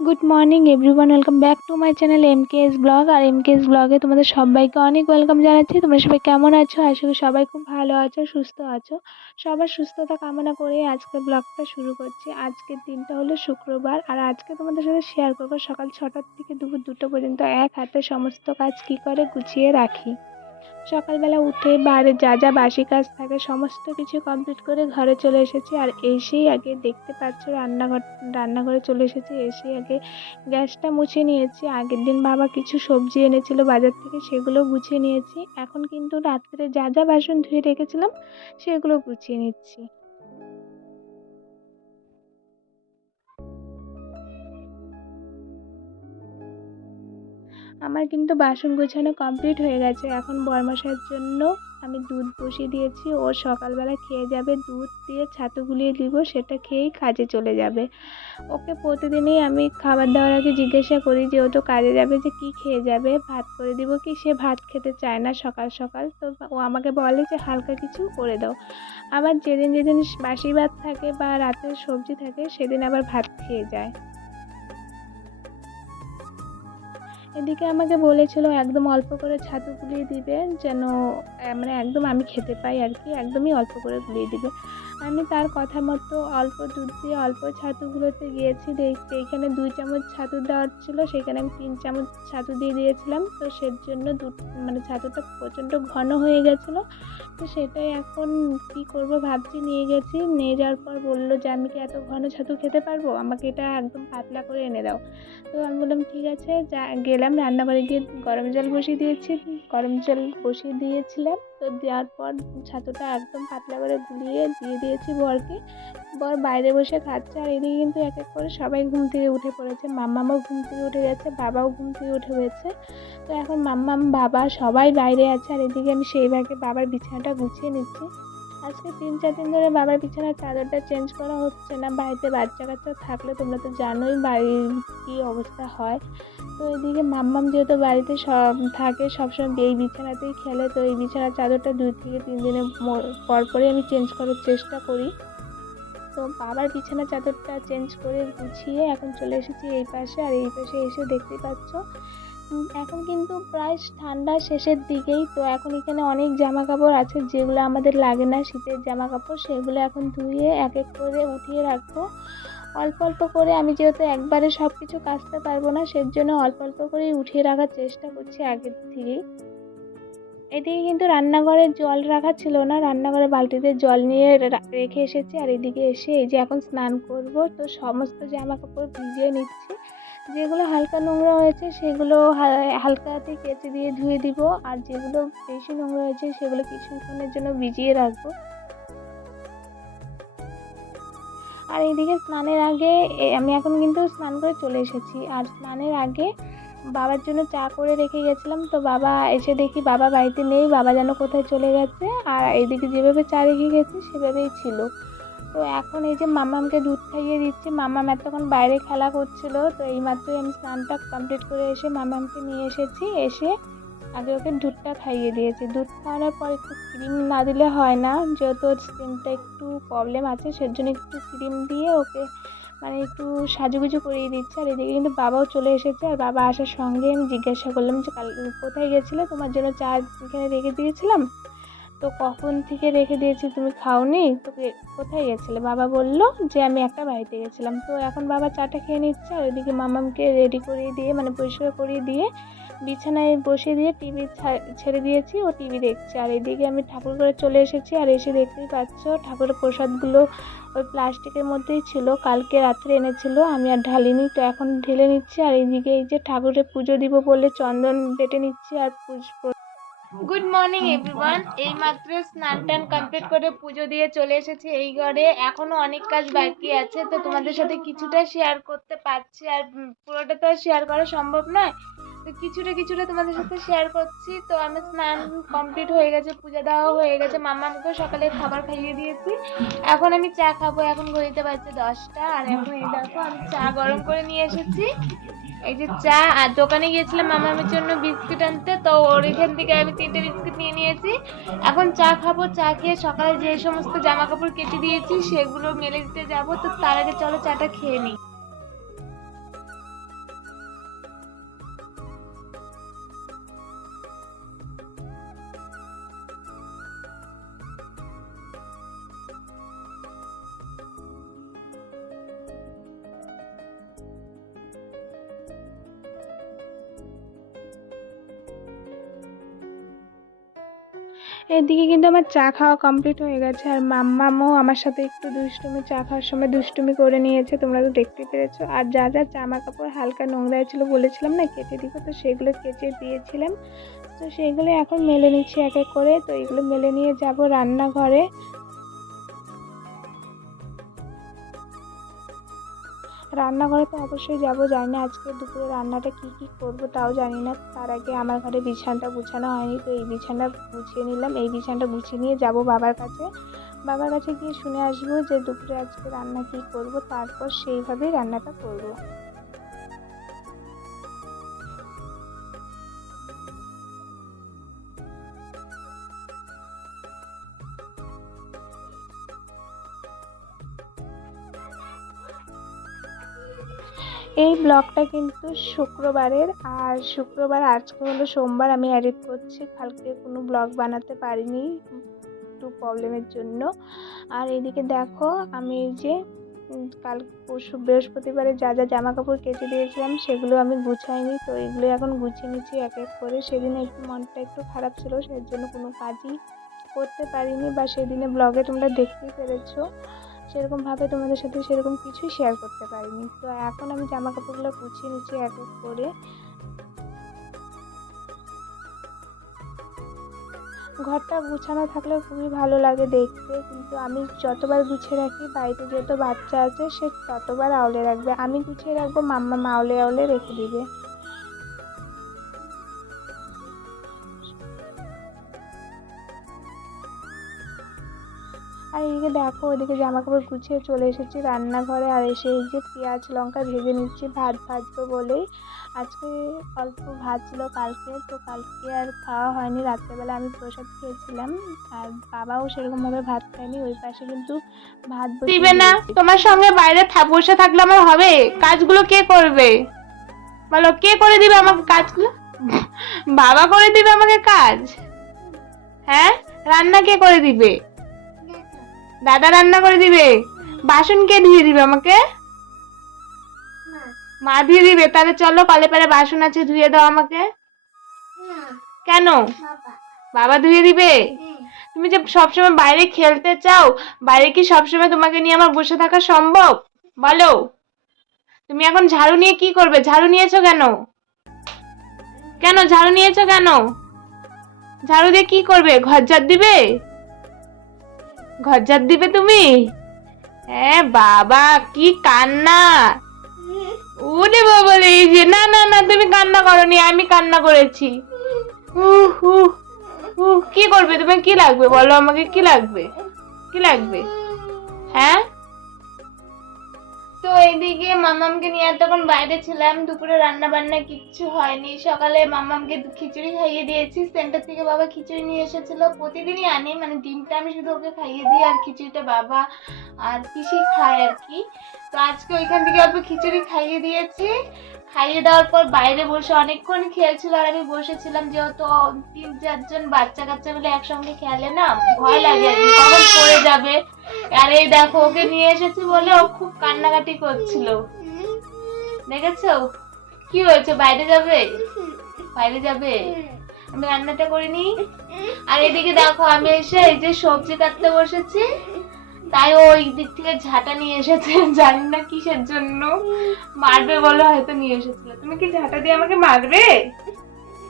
Good morning everyone welcome back to my channel M K S blog R M K S ব্লগে তোমাদের সবাইকে অনেক welcome জানাচ্ছি। তোমরা সবাই কেমন আছো? আশা করি সবাই খুব ভালো আছো, সুস্থ আছো। সবার সুস্থতা কামনা করে আজকের ব্লগটা শুরু করছি। আজকের দিনটা হলো শুক্রবার। আর আজকে তোমাদের সাথে শেয়ার করব সকাল ছটার থেকে দুপুর দুটো পর্যন্ত এক হাতে সমস্ত কাজ কী করে গুছিয়ে রাখি। সকালবেলা উঠে বাইরে যা যা বাসি কাজ থাকে সমস্ত কিছু কমপ্লিট করে ঘরে চলে এসেছি। আর এসেই আগে দেখতে পাচ্ছ রান্নাঘর, রান্নাঘরে চলে এসেছি। এসেই আগে গ্যাসটা মুছে নিয়েছি। আগের দিন বাবা কিছু সবজি এনেছিল বাজার থেকে, সেগুলো গুছিয়ে নিয়েছি। এখন কিন্তু রাত্রে যা যা বাসন ধুয়ে রেখেছিলাম, সেগুলো গুছিয়ে নিচ্ছি। আমার কিন্তু বাসন গোছানো কমপ্লিট হয়ে গেছে। এখন বরমশাইয়ের জন্য আমি দুধ বসিয়ে দিয়েছি। ও সকালবেলা খেয়ে যাবে, দুধ দিয়ে ছাতু গুলিয়ে দিব, সেটা খেয়েই কাজে চলে যাবে। ওকে প্রতিদিনই আমি খাবার দেওয়ার আগে জিজ্ঞাসা করি যে, ও তো কাজে যাবে, যে কী খেয়ে যাবে? ভাত করে দিব কি? সে ভাত খেতে চায় না সকাল সকাল। তো ও আমাকে বলে যে, হালকা কিছু করে দাও। আবার যেদিন যেদিন বাসি ভাত থাকে বা রাতের সবজি থাকে, সেদিন আবার ভাত খেয়ে যায়। এদিকে আমাকে বলেছিল, একদম অল্প করে ছাতু গুলিয়ে দিবে যেন মানে একদম আমি খেতে পাই আর কি, একদমই অল্প করে গুলিয়ে দিবে। আমি তার কথা মতো অল্প দুধ দিয়ে অল্প ছাতুগুলোতে গিয়েছি। দেখতে এখানে দুই চামচ ছাতু দেওয়ার ছিল, সেখানে আমি তিন চামচ ছাতু দিয়ে দিয়েছিলাম। তো সের জন্য দু মানে ছাতুটা প্রচণ্ড ঘন হয়ে গেছিল। তো সেটাই এখন কি করব ভাবছি, নিয়ে গেছি। নিয়ে যাওয়ার পর বলল যে, আমি কি এত ঘন ছাতু খেতে পারব? আমাকে এটা একদম পাতলা করে এনে দাও। তো আমি বললাম, ঠিক আছে। যা, গেলাম, রান্নাঘরে গিয়ে গরম জল বসিয়ে দিয়েছি, গরম জল বসিয়ে দিয়েছিলাম। তো দেওয়ার পর ছাতুটা একদম পাতলা করে গুলিয়ে দিয়ে দিয়েছি বরকে। বর বাইরে বসে খাচ্ছে আর এদিকে কিন্তু এক এক করে সবাই ঘুম থেকে উঠে পড়েছে। মাম্মামও ঘুম থেকে উঠে গেছে, বাবাও ঘুম থেকে উঠে হয়েছে তো এখন মাম্মাম, বাবা সবাই বাইরে আছে আর এদিকে আমি সেই ভাগে বাবার বিছানাটা গুছিয়ে নিচ্ছি। আজকে তিন, চার দিন ধরে বাবার বিছানার চাদরটা চেঞ্জ করা হচ্ছে না। বাড়িতে বাচ্চা কাচ্চা থাকলে তোমরা তো জানোই বাড়ির কী অবস্থা হয়। তো এদিকে মাম্মাম যেহেতু বাড়িতে সব, থাকে সবসময় এই বিছানাতেই খেলে, তো এই বিছানার চাদরটা দুই থেকে তিন দিনের পর পরই আমি চেঞ্জ করার চেষ্টা করি। তো বাবার বিছানা চাদরটা চেঞ্জ করে গুছিয়ে এখন চলে এসেছি এই পাশে, আর এই পাশে এসে দেখতেই পাচ্ছ এখন কিন্তু প্রায় ঠান্ডা শেষের দিকেই তো এখন এখানে অনেক জামা কাপড় আছে যেগুলো আমাদের লাগে না শীতের জামা কাপড় সেগুলো এখন ধুয়ে এক এক করে উঠিয়ে রাখব। অল্প অল্প করে আমি যেহেতু একবারে সব কিছু কাচতে পারব না সের জন্য অল্প অল্প করেই উঠিয়ে রাখার চেষ্টা করছি আগের থেকেই। এদিকে কিন্তু রান্নাঘরে জল রাখা ছিল না রান্নাঘরে বালতিতে জল নিয়ে রেখে এসেছি। আর এদিকে এসে এই যে এখন স্নান করব, তো সমস্ত জামা কাপড় ভিজিয়ে নিচ্ছি। যেগুলো হালকা নোংরা হয়েছে সেগুলো হা- হালকা হাতে কেচে দিয়ে ধুয়ে দিব। আর যেগুলো বেশি নোংরা হয়েছে সেগুলো কিছুক্ষণের জন্য ভিজিয়ে রাখব। আর এদিকে স্নানের আগে আমি এখন কিন্তু স্নান করে চলে এসেছি। আর স্নানের আগে বাবার জন্য চা করে রেখে গেছিলাম। তো বাবা এসে দেখি বাবা বাড়িতে নেই, বাবা যেন কোথায় চলে গেছে। আর এইদিকে যেভাবে চা রেখে গেছি সেভাবেই ছিল। তো এখন এই যে মামামকে দুধ খাইয়ে দিচ্ছি, মামাম এতক্ষণ বাইরে খেলা করছিল, তো এইমাত্রই আমি স্নানটা কমপ্লিট করে এসে মামামকে নিয়ে এসেছি, এসে আগে ওকে দুধটা খাইয়ে দিয়েছি। দুধ খাওয়ানোর পর একটু ক্রিম না দিলে হয় না, যেহেতু ওর স্কিনটা একটু প্রবলেম আছে, সেজন্য একটু ক্রিম দিয়ে ওকে মানে একটু সাজুগুজু করিয়ে দিচ্ছে। আর এদিকে কিন্তু বাবাও চলে এসেছে, আর বাবা আসার সঙ্গে আমি জিজ্ঞাসা করলাম যে, কাল কোথায় গেছিলে? তোমার জন্য চা এখানে রেখে দিয়েছিলাম? তো কখন থেকে রেখে দিয়েছি তুমি খাওনি? তো কে- কোথায় গেছিলে? বাবা বলল যে আমি একটা বাড়িতে গেছিলাম। তো এখন বাবা চাটা খেয়ে নিচ্ছে আর ওইদিকে মামামকে রেডি করিয়ে দিয়ে মানে পরিষ্কার করিয়ে দিয়ে বিছানায় বসিয়ে দিয়ে টিভি ছেড়ে দিয়েছি। ও টিভি দেখছে। আর এদিকে আমি ঠাকুর করে চলে এসেছি আর এসে দেখতেই পাচ্ছ ঠাকুরের প্রসাদগুলো ওই প্লাস্টিকের মধ্যেই ছিল। কালকে রাত্রে এনেছিল। আমি আর ঢালিনি, তো এখন ঢেলে নিচ্ছি। আর এইদিকে এই যে ঠাকুরের পুজো দিব বলে চন্দন বেটে নিচ্ছি আর পুজ- গুড মর্নিং এভরিওয়ান এই মাত্র স্নান টান কমপ্লিট করে পুজো দিয়ে চলে এসেছি এই ঘরে। এখনও অনেক কাজ বাকি আছে, তো তোমাদের সাথে কিছুটা শেয়ার করতে পারছি আর পুরোটা তো শেয়ার করা সম্ভব নয়। তো কিছুটা কিছুটা তোমাদের সাথে শেয়ার করছি। তো আমি স্নান কমপ্লিট হয়ে গেছে, পূজা দেওয়া হয়ে গেছে। মামামকে সকালে খাবার খাইয়ে দিয়েছি। এখন আমি চা খাব। এখন ঘড়িতে বাজছে দশটা। আর এখন এই দেখো, আমি চা গরম করে নিয়ে এসেছি। এই যে চা, আর দোকানে গিয়েছিলাম মামামের জন্য বিস্কিট আনতে, তো ওর এখান থেকে আমি তিনটে বিস্কিট নিয়ে নিয়েছি। এখন চা খাব, চা খেয়ে সকালে যে সমস্ত জামা কাপড় কেটে দিয়েছি, সেগুলো মেলে দিতে যাব, তো তার আগে চলো চাটা খেয়ে নিই। এদিকে কিন্তু আমার চা খাওয়া কমপ্লিট হয়ে গেছে। আর মাম্মামও আমার সাথে একটু দুষ্টুমি, চা খাওয়ার সময় দুষ্টুমি করে নিয়েছে, তোমরা তো দেখতে পেরেছ। আর যা যা জামা কাপড় হালকা নোংরা ছিল বলেছিলাম না, কেটে দিব, তো সেগুলো কেচে দিয়েছিলাম। তো সেগুলো এখন মেলে নিচ্ছি এক এক করে। তো এগুলো মেলে নিয়ে যাব রান্নাঘরে। রান্নাঘরে তো অবশ্যই যাব, জানি না আজকে দুপুরে রান্নাটা কি কি করব তাও জানি না। তার আগে আমার ঘরে বিছানাটা গুছানো হয়নি, তো এই বিছানাটা গুছিয়ে নিলাম। এই বিছানাটা গুছিয়ে নিয়ে যাব বাবার কাছে। বাবার কাছে গিয়ে শুনে আসব যে দুপুরে আজকে রান্না কি করব, তারপর সেইভাবেই রান্নাটা করব। এই ব্লগটা কিন্তু শুক্রবারের, আর শুক্রবার, আজকে হলো সোমবার, আমি এডিট করছি। কালকে কোনো ব্লগ বানাতে পারিনি, একটু প্রবলেমের জন্য। আর এদিকে দেখো, আমি যে কাল পরশু বৃহস্পতিবারে যা যা জামা কাপড় কেচে দিয়েছিলাম, সেগুলো আমি গুছাইনি। তো এগুলো এখন গুছিয়ে নিচ্ছি এক এক করে। সেদিন একটু মনটা একটু খারাপ ছিল সেই জন্য কোনো কাজই করতে পারিনি, বা সেদিনে ব্লগে তোমরা দেখতেই পেরেছ। সেরকমভাবে তোমাদের সাথে সেরকম কিছুই শেয়ার করতে পারিনি। তো এখন আমি জামা কাপড়গুলো গুছিয়ে নিচ্ছি, এক এক করে। ঘরটা গুছানো থাকলে খুবই ভালো লাগে দেখতে, কিন্তু আমি যতবার গুছিয়ে রাখি, বাড়িতে যেহেতু বাচ্চা আছে, সে ততবার আওলে রাখবে। আমি গুছিয়ে রাখব, মাম্মা মাওলে আওলে রেখে দিবে। আর এদিকে দেখো ওদিকে জামা কাপড় গুছিয়ে চলে এসেছি রান্নাঘরে। আর এসে এই যে পেঁয়াজ লঙ্কা ভেজে নিচ্ছি ভাত ভাজবো বলেই। আজকে অল্প ভাত ছিল কালকে তো কালকে আর খাওয়া হয়নি। রাত্রেবেলা আমি প্রসাদ খেয়েছিলাম। আর বাবাও সেরকমভাবে ভাত খায়নি ওই পাশে কিন্তু ভাত দিবে না। তোমার সঙ্গে বাইরে বসে থাকলে আমার হবে? কাজগুলো কে করবে? বলো কে করে দিবে আমাকে কাজগুলো? বাবা করে দিবে আমাকে কাজ? হ্যাঁ? রান্না কে করে দিবে? দাদা রান্না করে দিবে। বাসন কে ধুয়ে দিবে আমাকে? মা। ধুয়ে দিবে তাহলে চলো কলে পারে বাসন আছে ধুয়ে দাও আমাকে। কেন? বাবা। ধুয়ে দিবে? তুমি যে সবসময় বাইরে খেলতে চাও বাইরে কি সবসময় তোমাকে নিয়ে আমার বসে থাকা সম্ভব? বলো। তুমি এখন ঝাড়ু নিয়ে কি করবে? ঝাড়ু নিয়েছো কেন? কেন? ঝাড়ু নিয়েছো কেন? ঝাড়ু দিয়ে কি করবে? ঘর ঝাড় দিবে? ঘর ঝাড় দিবে তুমি? হ্যাঁ বাবা, কি কান্না। উনি বাবা যে, না না না, তুমি কান্না করনি, আমি কান্না করেছি। কি করবে? তুমি কি লাগবে? বলো আমাকে, কি লাগবে? কি লাগবে? হ্যাঁ? তো এইদিকে মামামকে নিয়ে তখন বাইরে ছিলাম, দুপুরে রান্না বান্না কিচ্ছু হয়নি। সকালে মামামকে খিচুড়ি খাইয়ে দিয়েছি। সেন্টার থেকে বাবা খিচুড়ি নিয়ে এসেছিল। প্রতিদিনই আনি মানে ডিমটা আমি শুধু ওকে খাইয়ে দিই আর খিচুড়িটা বাবা আর পিসি খায় আর কি। তো আজকে ওইখান থেকে অল্প খিচুড়ি খাইয়ে দিয়েছি। খাইয়ে দেওয়ার পর বাইরে বসে অনেকক্ষণ খেলছিল আর আমি বসেছিলাম যেহেতু তিন চারজন বাচ্চা কাচ্চা মিলে একসঙ্গে খেলে না, ভয় লাগে আর কখন পড়ে যাবে। আর এই দেখো, ওকে নিয়ে এসেছি বলে ও খুব কান্নাকাটি করছিল। দেখেছ? কি হয়েছে? বাইরে যাবে? বাইরে যাবে? আমি রান্নাটা করিনি আর এদিকে দেখো, আমি এসে এই যে সবজি কাটতে বসেছি। তাই ও ওই দিক থেকে ঝাঁটা নিয়ে এসেছে। জানি না কিসের জন্য। মারবে বলে হয়তো নিয়ে এসেছিল। তুমি কি ঝাঁটা দিয়ে আমাকে মারবে?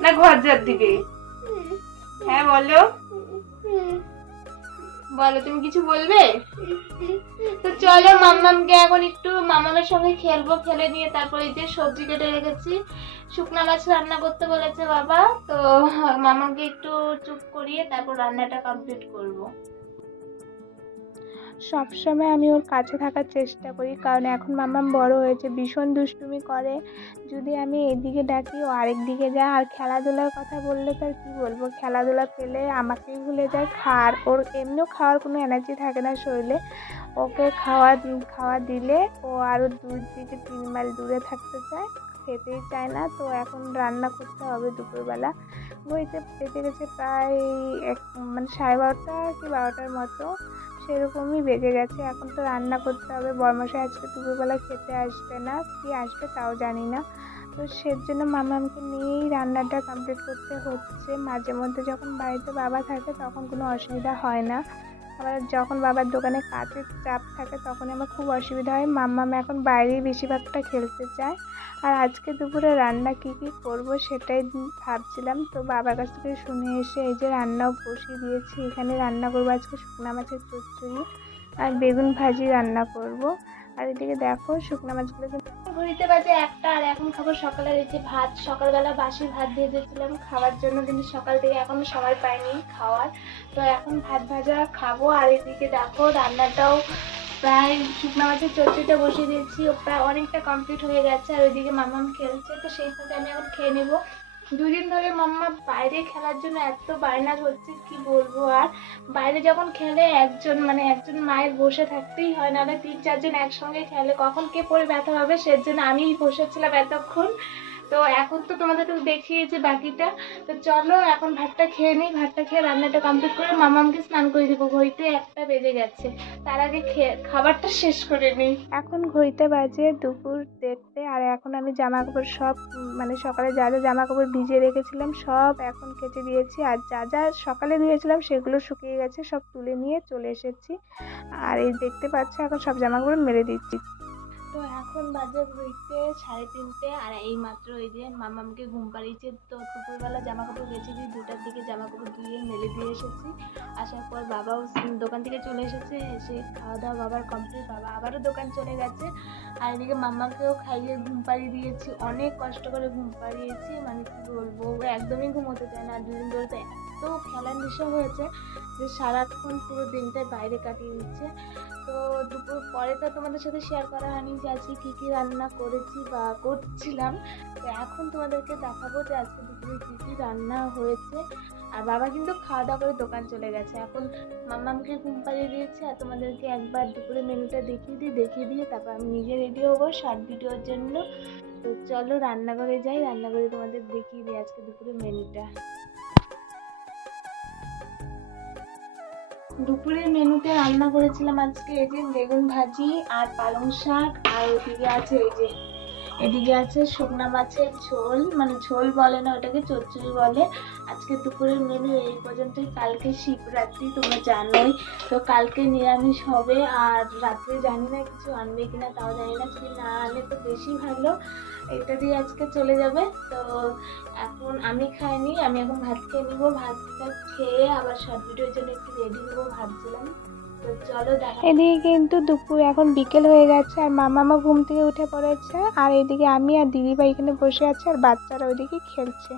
না ঘর ঝাড় দিবে? হ্যাঁ বলো। বলো, তুমি কিছু বলবে? তো চলো, মাম্মামকে এখন একটু মামামের সঙ্গে খেলব। খেলে নিয়ে তারপর যে সবজি কেটে রেখেছি। শুকনা মাছ রান্না করতে বলেছে বাবা। তো মামাকে একটু চুপ করিয়ে তারপর রান্নাটা কমপ্লিট করব। সবসময় আমি ওর কাছে থাকার চেষ্টা করি, কারণ এখন মাম্মাম বড় হয়েছে, ভীষণ দুষ্টুমি করে। যদি আমি এদিকে ডাকি, ও আরেক দিকে যায়। আর খেলাধুলার কথা বললে তো আর কী বলব? খেলাধুলা পেলে আমাকেই ভুলে যায়। খাওয়ার ওর এমনিও খাওয়ার কোনো এনার্জি থাকে না শরীরে। ওকে খাওয়া খাওয়া দিলে ও আরও দূর দিকে তিন মাইল দূরে থাকতে চায়, খেতেই চায় না। তো এখন রান্না করতে হবে দুপুরবেলা। ঘড়িতে পেতে গেছে প্রায় এক মানে সাড়ে বারোটা কি বারোটার মতো। সেরকমই বেজে গেছে। এখন তো রান্না করতে হবে। বর্মশাই আজকে দুপুরবেলা খেতে আসবে না, কি আসবে তাও জানি না। তো সের সেজন্য মামামকে নিয়েই রান্নাটা কমপ্লিট করতে হচ্ছে। মাঝে মধ্যে যখন বাড়িতে বাবা থাকে তখন কোনো অসুবিধা হয় না। আবার যখন বাবার দোকানে কাজের চাপ থাকে তখন আমার খুব অসুবিধা হয়। মাম্মাম এখন বাইরেই বেশিরভাগটা খেলতে চায়। আর আজকে দুপুরে রান্না কী কী করব সেটাই ভাবছিলাম। তো বাবার কাছ থেকে শুনে এসে এই যে রান্নাও বসিয়ে দিয়েছি। এখানে রান্না করব আজকে শুকনো মাছের চচ্চড়ি আর বেগুন ভাজি রান্না করব। আর এদিকে দেখো শুকনো মাছগুলো ঘুরিতে বাজে একটা, আর এখন খাব সকালে যে ভাত। সকালবেলা বাসি ভাত দিয়ে দিয়েছিলাম, খাওয়ার জন্য কিন্তু সকাল থেকে এখনও সময় পাইনি খাওয়ার। তো এখন ভাত ভাজা খাব, আর এদিকে দেখো রান্নাটাও প্রায় শুকনো মাছের চচ্চড়িটা বসিয়ে দিয়েছি প্রায় অনেকটা কমপ্লিট হয়ে গেছে, আর ওইদিকে মামাম খেলছে, তো সেই সাথে আমি এখন খেয়ে নেব। দুদিন ধরে মাম্মা বাইরে খেলার জন্য এত বায়না হচ্ছে কি বলব আর? বাইরে যখন খেলে একজন মানে একজন মায়ের বসে থাকতেই হয়, নাহলে তিন চারজন একসঙ্গে খেলে কখন কে পড়ে ব্যথা হবে, সেজন্য আমি বসেছিলাম এতক্ষণ। তো এখন তো তোমাদের দেখিয়েছি বাকিটা। তো চলো, এখন ভাতটা খেয়ে নিই। ভাতটা খেয়ে রান্নাটা কমপ্লিট করে মামামকে স্নান করে দিব। ঘড়িতে একটা বেজে গেছে। তার আগে খাবারটা শেষ করে নিই। এখন ঘড়িতে বাজে দুপুর দেড়টে। আর এখন আমি জামা কাপড় সব মানে সকালে যা যা জামা কাপড় ভিজিয়ে রেখেছিলাম, সব এখন কেচে দিয়েছি। আর যা যা সকালে ধুয়েছিলাম, সেগুলো শুকিয়ে গেছে, সব তুলে নিয়ে চলে এসেছি। আর এই দেখতে পাচ্ছ, এখন সব জামা কাপড় মেরে দিচ্ছি। তো এখন বাজে ঘড়িতে সাড়ে তিনটে, আর এই মাত্র ওই যে মামামকে ঘুম পাড়িয়েছে, তো দুপুরবেলা জামা কাপড় বেঁচে দিয়ে দুটার দিকে জামা কাপড় ধুয়ে মেলে দিয়ে এসেছি। আসার পর বাবাও দোকান থেকে চলে এসেছে, এসে খাওয়া দাওয়া বাবার কমপ্লিট বাবা আবারও দোকান চলে গেছে। আর এদিকে মাম্মাকেও খাইয়ে ঘুম পাড়িয়ে দিয়েছি, অনেক কষ্ট করে ঘুম পাড়িয়েছি মানে কি বলব একদমই ঘুমোতে চায় না দুদিন ধরে তো এত খেলার নেশা হয়েছে যে সারাক্ষণ পুরো দিনটাই বাইরে কাটিয়ে দিচ্ছে। তো দুপুর পরে তো তোমাদের সাথে শেয়ার করা হয়নি যে আজকে কী কী রান্না করেছি বা করছিলাম। তো এখন তোমাদেরকে দেখাবো যে আজকে দুপুরে কী কী রান্না হয়েছে। আর বাবা কিন্তু খাওয়া দাওয়া করে দোকান চলে গেছে। এখন মাম্মামকে ঘুম পাড়িয়ে দিয়েছে আর তোমাদেরকে একবার দুপুরে মেনুটা দেখিয়ে দিই, দেখিয়ে দিয়ে তারপর আমি নিজে রেডি হব শর্ট ভিডিওর জন্য। তো চলো রান্নাঘরে যাই, রান্নাঘরে তোমাদের দেখিয়ে দিই আজকে দুপুরে মেনুটা দুপুরের মেনুতে রান্না করেছিলাম আজকে এই যে বেগুন ভাজি আর পালং শাক আর ওদিকে আছে এই যে এদিকে আছে শুকনা মাছের ঝোল মানে ঝোল বলে না, ওটাকে চচ্চড়ি বলে। আজকে দুপুরের মেনু এই পর্যন্তই। কালকে শিবরাত্রি, তোমরা জানোই। তো কালকে নিরামিষ হবে, আর রাত্রে জানি না কিছু আনবে কিনা, তাও জানি না। যদি না আনে তো বেশি ভালো। এটা দিয়ে আজকে চলে যাবে। তো এখন আমি খাইনি, আমি এখন ভাত খেয়ে নিবো। ভাতটা খেয়ে আবার শর্ট ভিডিওর জন্য একটু রেডি হব, ভাবছিলাম। এদিকে কিন্তু দুপুর এখন বিকেল হয়ে গেছে, আর মামামা ঘুম থেকে উঠে পড়েছে, আর এদিকে আমি আর দিদিভাই এখানে বসে আছে, আর বাচ্চারা ওইদিকে খেলছে।